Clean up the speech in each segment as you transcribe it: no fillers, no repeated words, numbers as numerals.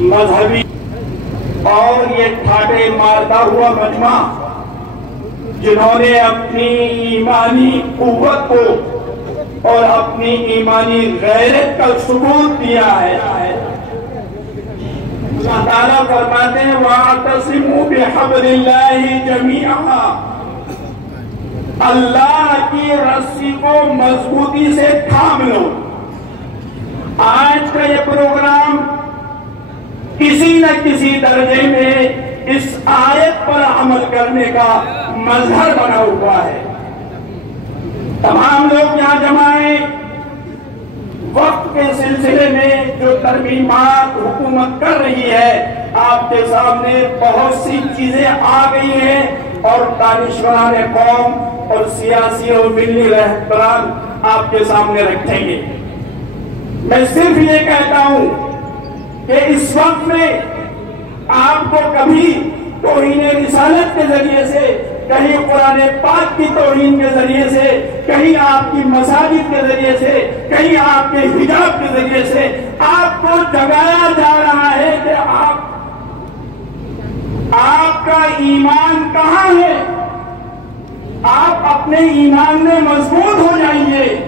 مذہبی اور یہ ٹھاٹے مارتا ہوا مجمع جنہوں نے اپنی ایمانی قوت کو اور اپنی ایمانی غیرت کا ثبوت دیا ہے۔ اللہ تعالیٰ فرماتے ہیں وَاعْتَصِمُوا بِحَبْلِ اللَّهِ جَمِيعًا، اللہ کی رسی کو مضبوطی سے تھام لو۔ آج کا یہ پروگرام کسی نہ کسی درجے میں اس آیت پر عمل کرنے کا مظہر بنا ہوا ہے۔ تمام لوگ یہاں جمع ہیں۔ وقت کے سلسلے میں جو ترمیمات حکومت کر رہی ہے، آپ کے سامنے بہت سی چیزیں آ گئی ہیں اور دانشوران قوم اور سیاسی اور ملی رہبران آپ کے سامنے رکھیں گے۔ میں صرف یہ کہتا ہوں کہ اس وقت میں آپ کو کبھی توہین رسالت کے ذریعے سے، کہیں قرآن پاک کی توہین کے ذریعے سے، کہیں آپ کی مساجد کے ذریعے سے، کہیں آپ کے حجاب کے ذریعے سے آپ کو جگایا جا رہا ہے کہ آپ کا ایمان کہاں ہے؟ آپ اپنے ایمان میں مضبوط ہو جائیے،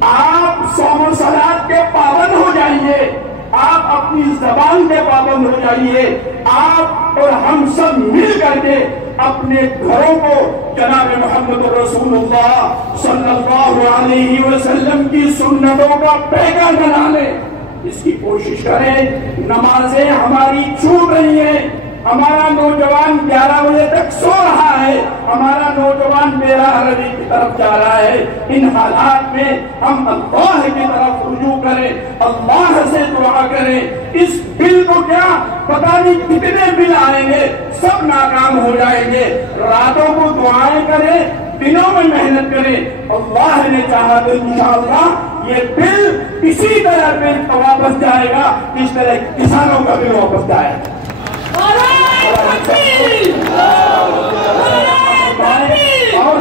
آپ صوم و صلاۃ کے پابند ہو جائیے، آپ اپنی زبان کے پابند ہو جائیے، آپ اور ہم سب مل کر کے اپنے گھروں کو جناب محمد رسول اللہ صلی اللہ علیہ وسلم کی سنتوں کا پیکر بنا لیں۔ اس کی کوشش کریں۔ نمازیں ہماری چھوٹ رہی ہیں، ہمارا نوجوان 11 بجے تک سو رہا ہے، ہمارا نوجوان میرا عربی کی طرف جا رہا ہے۔ ان حالات میں ہم اللہ کی طرف رجوع کریں، اللہ سے دعا کریں۔ اس بل کو کیا پتہ نہیں کتنے بل آئیں گے، سب ناکام ہو جائیں گے۔ راتوں کو دعائیں کریں، دنوں میں محنت کریں۔ اللہ نے چاہا تو انشاءاللہ یہ بل اسی طرح پہ واپس جائے گا جس طرح کسانوں کا بل واپس جائے گا۔ اور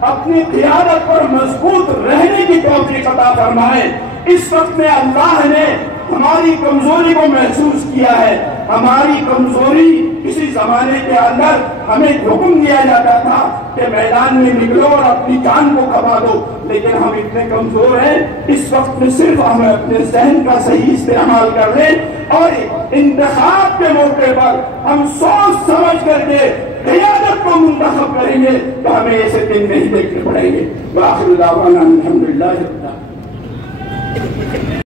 اپنی قیادت پر مضبوط رہنے کی توفیق عطا فرمائے۔ اس وقت میں اللہ نے ہماری کمزوری کو محسوس کیا ہے۔ ہماری کمزوری کسی زمانے کے اندر ہمیں حکم دیا جاتا تھا کہ میدان میں نکلو اور اپنی جان کو کما دو، لیکن ہم اتنے کمزور ہیں۔ اس وقت میں صرف ہمیں اپنے ذہن کا صحیح استعمال کر لیں اور انتخاب کے موقع پر ہم سوچ سمجھ کر کے قیادت کو منتخب کریں گے تو ہمیں ایسے دن نہیں دیکھنے پڑیں گے۔ وآخر دعوانا الحمدللہ۔